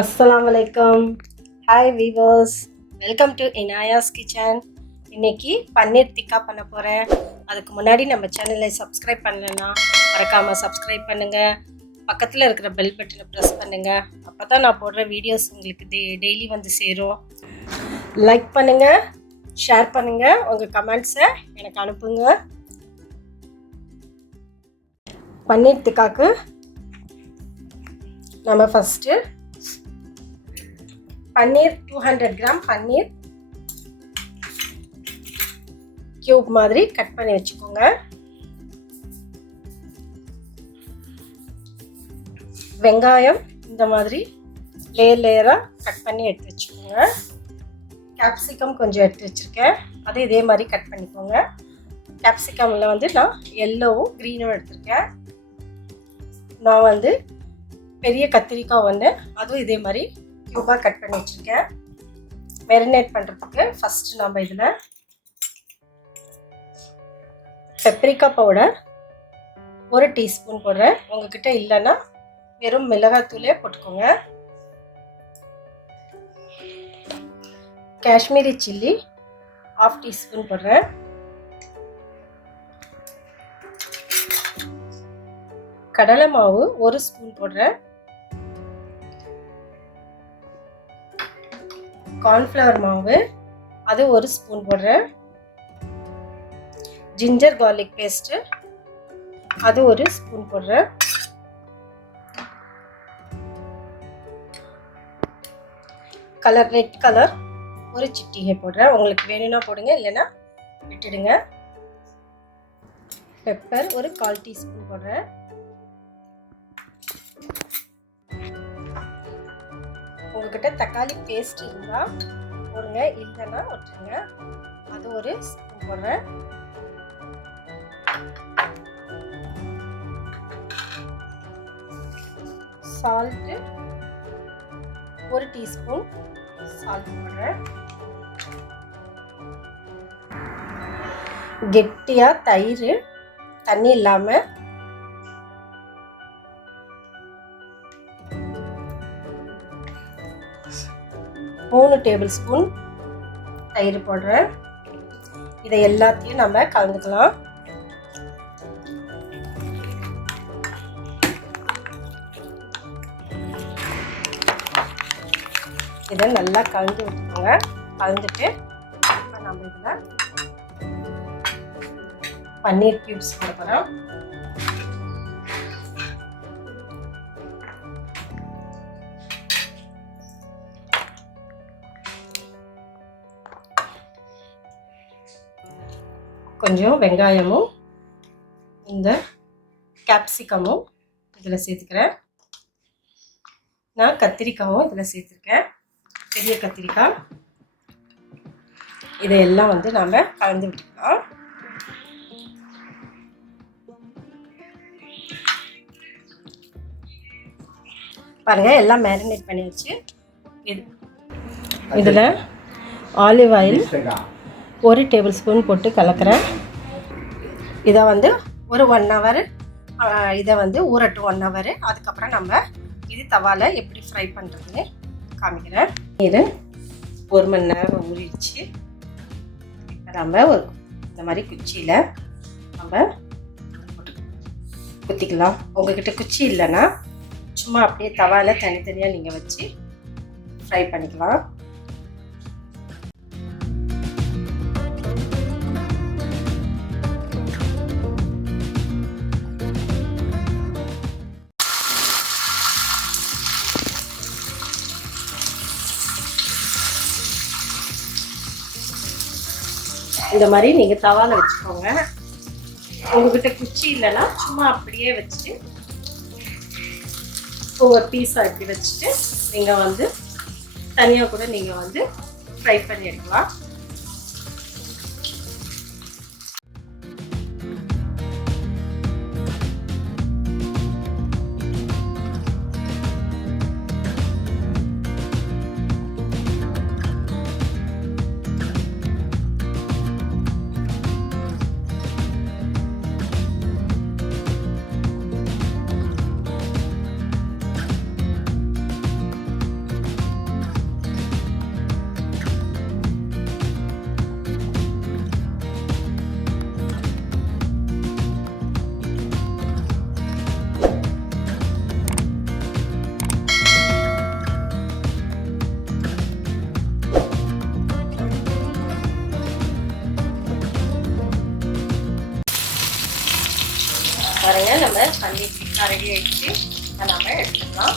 Assalamualaikum. Hi viewers. Welcome to Inaya's Kitchen. இன்னைக்கு பன்னீர் டிக்கா பண்ண போகிறேன். அதுக்கு முன்னாடி நம்ம சேனலை சப்ஸ்கிரைப் பண்ணலன்னா மறக்காமல் சப்ஸ்கிரைப் பண்ணுங்கள். பக்கத்தில் இருக்கிற பெல் பட்டனை ப்ரெஸ் பண்ணுங்கள். அப்போ தான் நான் போடுற வீடியோஸ் உங்களுக்கு டெய்லி வந்து சேரும். லைக் பண்ணுங்கள், ஷேர் பண்ணுங்கள், உங்கள் கமெண்ட்ஸை எனக்கு அனுப்புங்க. பன்னீர் டிக்காக்கு நம்ம ஃபஸ்ட்டு பன்னீர் 200 கிராம் பன்னீர் கியூப் மாதிரி கட் பண்ணி வச்சுக்கோங்க. வெங்காயம் இந்த மாதிரி லேயராக கட் பண்ணி எடுத்து வச்சுக்கோங்க. கேப்சிகம் கொஞ்சம் எடுத்து வச்சுருக்கேன், அதை இதே மாதிரி கட் பண்ணிக்கோங்க. கேப்சிகமில் வந்து நான் எல்லோவும் க்ரீனும் எடுத்திருக்கேன். நான் வந்து பெரிய கத்திரிக்காய் ஒன்று, அதுவும் இதே மாதிரி கியூபாக கட் பண்ணி வச்சுருக்கேன். மேரினேட் பண்ணுறதுக்கு ஃபஸ்ட்டு நம்ம இதில் பெப்ரிக்கா பவுடர் 1 டீஸ்பூன் போடுறேன். உங்ககிட்ட இல்லைன்னா வெறும் மிளகாத்தூளே போட்டுக்கோங்க. காஷ்மீரி சில்லி 1/2 டீஸ்பூன் போடுறேன். கடலை மாவு 1 ஸ்பூன் போடுறேன். கார்ன்ஃப்ளவர் மாவு அது 1 ஸ்பூன் போடுறேன். ஜிஞ்சர் கார்லிக் பேஸ்ட்டு அது 1 ஸ்பூன் போடுறேன். ரெட் கலர் 1 சிட்டிகை போடுறேன். உங்களுக்கு வேணும்னா போடுங்க, இல்லைன்னா விட்டுடுங்க. பெப்பர் 1/4 டீஸ்பூன் போடுறேன். உங்ககிட்ட தக்காளி பேஸ்ட் இருந்தால் போடுங்க, இல்லைன்னா விட்டுருங்க. அது 1 ஸ்பூன் போடுறேன். சால்ட்டு 1 டீஸ்பூன் சால்ட் போடுறேன். கெட்டியாக தயிர் தண்ணி இல்லாமல் 3 டேபிள் ஸ்பூன் தயிர் போடுறேன். இதை எல்லாத்தையும் நம்ம கலந்துக்கலாம். இதை நல்லா கலந்து விட்டுக்கோங்க. கலந்துட்டு நம்ம இதில் பன்னீர் கியூப்ஸ் போட போகிறோம். கொஞ்சம் வெங்காயமும் இந்த கேப்சிகமும் இதில் சேர்த்துக்கிறேன். நான் கத்திரிக்காயும் இதில் சேர்த்துருக்கேன், பெரிய கத்திரிக்காய். இதையெல்லாம் வந்து நாம் கலந்து விட்டுக்கலாம். பாருங்கள், எல்லாம் மேரினேட் பண்ணி வச்சு இதில் ஆலிவ் ஆயில் 1 டேபிள் ஸ்பூன் போட்டு கலக்கிறேன். இதை வந்து ஒரு 1 ஹவர் இதை வந்து ஊறட்டும் 1 ஹவர். அதுக்கப்புறம் நம்ம இது தவாவில் எப்படி ஃப்ரை பண்ணுறதுன்னு காமிக்கிறேன். இது 1 மணி நேரம் ஊறிடுச்சு. இப்போ நம்ம இந்த மாதிரி குச்சியில் நம்ம குத்திக்கலாம். உங்ககிட்ட குச்சி இல்லைன்னா சும்மா அப்படியே தவாவில் தனித்தனியாக நீங்கள் வச்சு ஃப்ரை பண்ணிக்கலாம். இந்த மாதிரி நீங்கள் தவாவில் வச்சுக்கோங்க. உங்ககிட்ட குச்சி இல்லைன்னா சும்மா அப்படியே வச்சுட்டு ஒவ்வொரு பீஸாக இப்படி வச்சுட்டு நீங்கள் வந்து தனியாக கூட நீங்கள் வந்து ஃப்ரை பண்ணி எடுக்கலாம். ரெடி ஆகிடுச்சு. அதை நம்ம எடுத்துக்கலாம்.